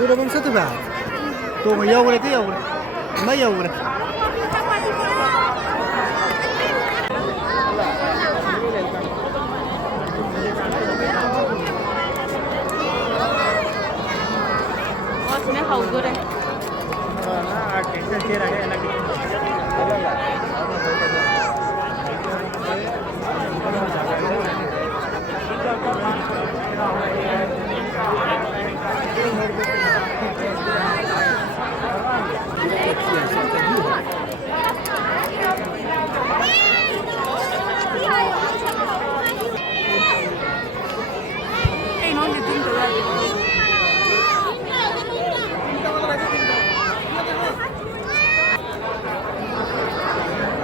Udah bang satu bang. Tuh ngayau udah tuh ya udah. Mayau udah. Oh, sebenarnya kau gue deh.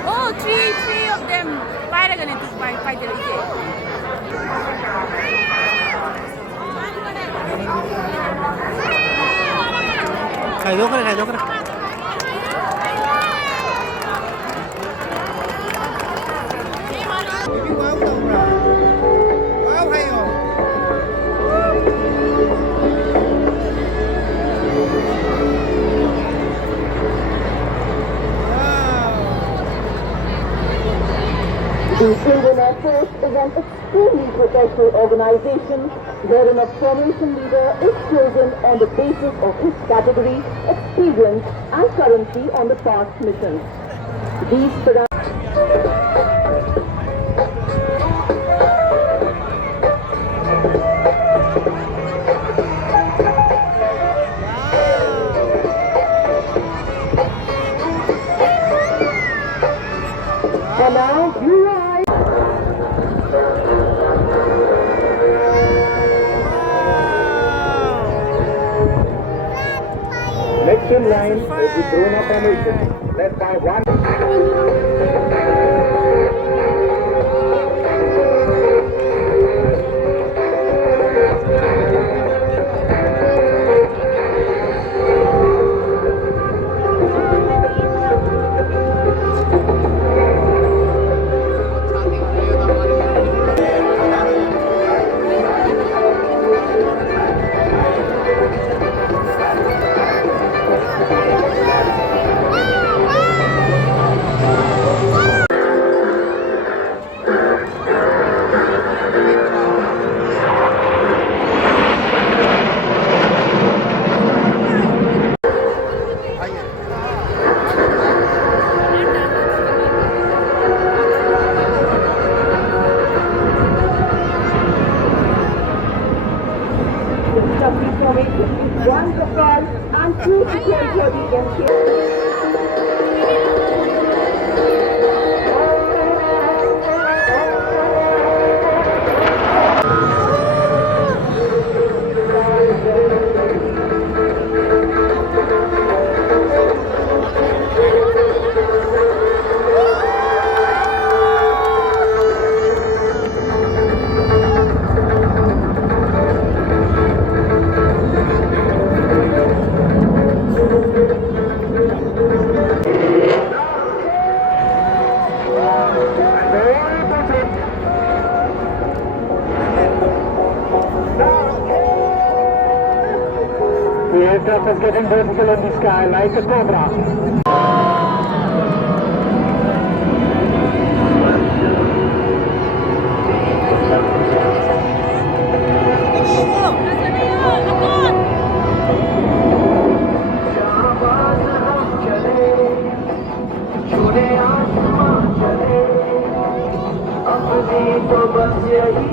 Oh, three of them. Fight again to fight the league. Kayo ka. The Children Air Force is an extremely professional organization wherein a formation leader is chosen on the basis of his category, experience and currency on the past missions. These and now you are next in line is the drone formation, led by one. One Gopal and two security The aircraft is getting vertical in the sky like a cobra. Wow!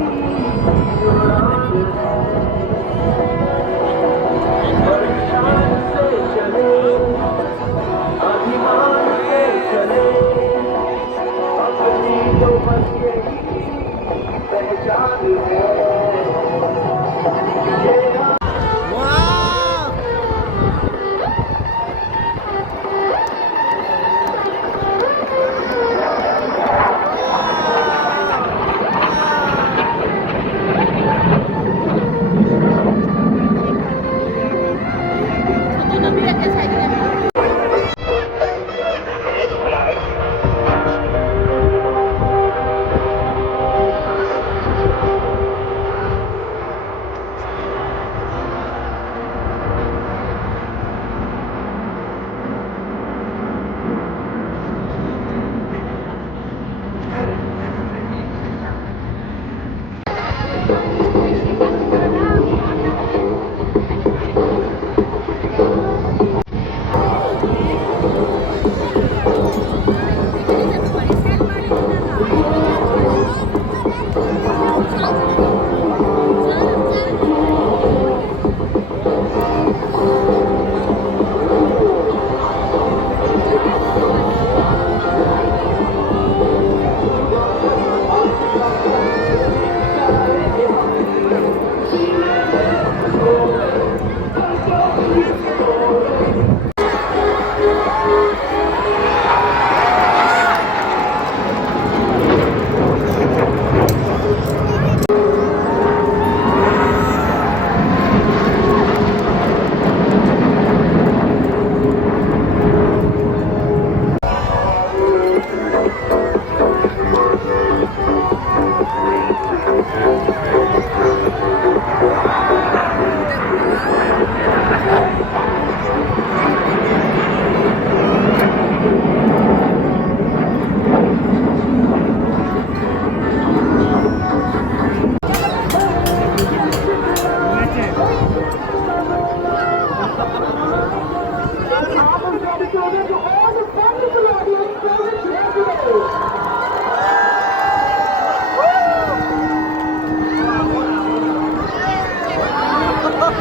Arms ready to